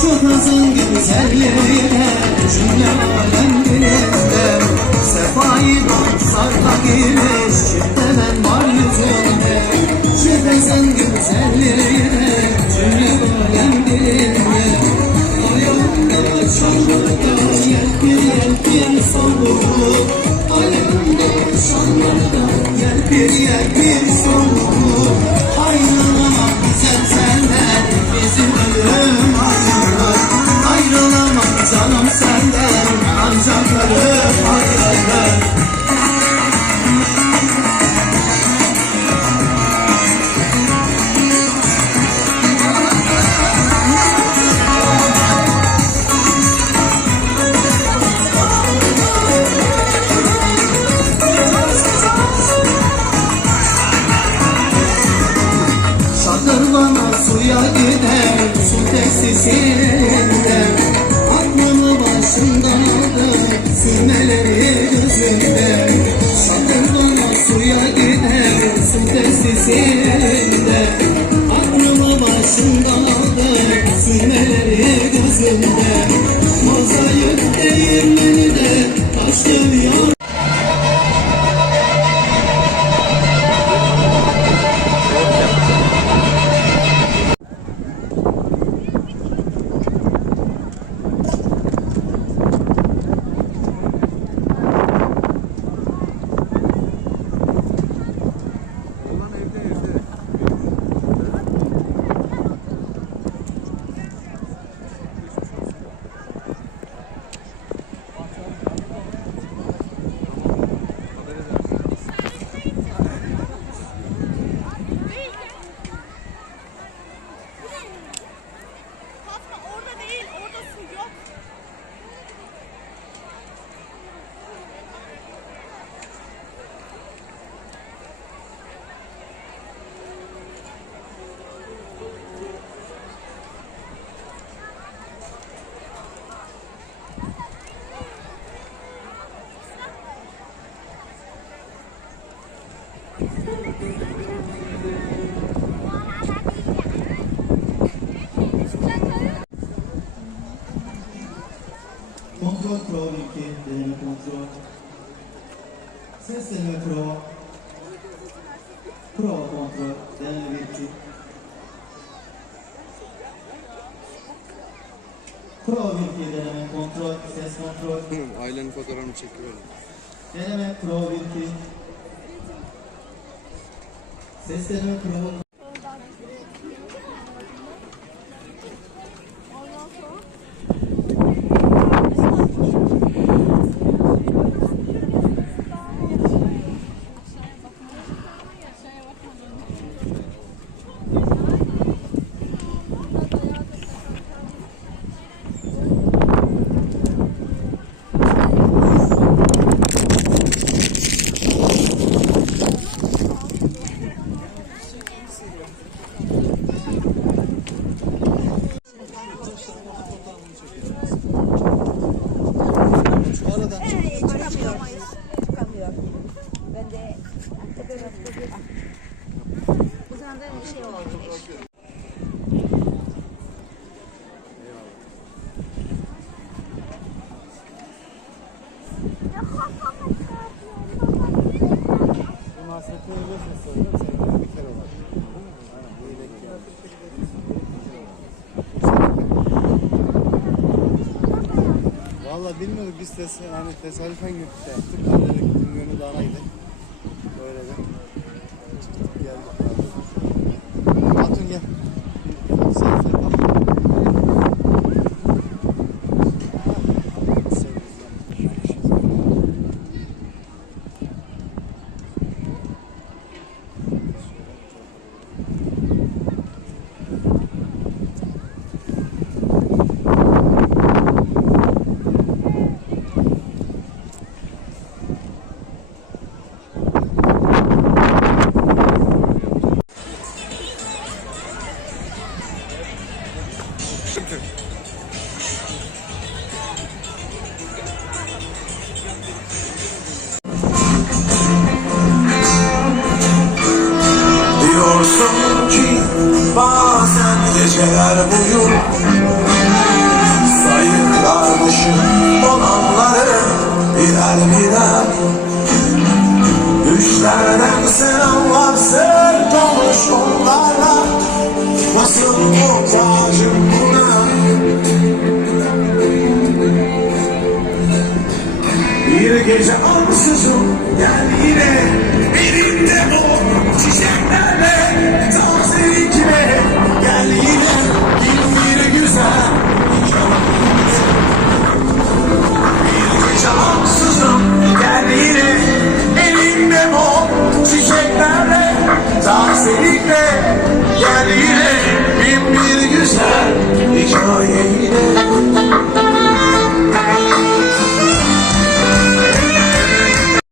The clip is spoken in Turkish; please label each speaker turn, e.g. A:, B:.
A: Şu kızın güzelliğine cümle alem dilinde Sefayı don sarka girmiş çifte var yüzünde Şu kızın güzelliğine cümle alem dilinde Ayağımda şanlarda yelpir yelpir savurur Alemde şanlarda yelpir yelpir savurur canım senden
B: see
A: Kontrol Pro 2, deneme kontrol. Ses deneme Pro. Pro kontrol, deneme 1 2. Pro 1 2, deneme kontrol, ses kontrol.
C: Ailenin fotoğrafını çekiyorum.
A: Deneme Pro 1 2. Ses deneme Pro.
B: Ondan sonra
D: Çıkamıyor. Çıkamıyor. Ben de
C: Valla bilmiyorduk biz tes yani tesadüfen gittik yaptık. Dedik bugün yönü danaydı. Böyle de. Hatun gel.
E: geceler buyur Sayıklarmışım olanları birer birer Düşlerden selamlar sen dolmuş onlarla Nasıl muhtacım buna? Bir gece ansızın gel yine. Elimde bu çiçeklerle Deus.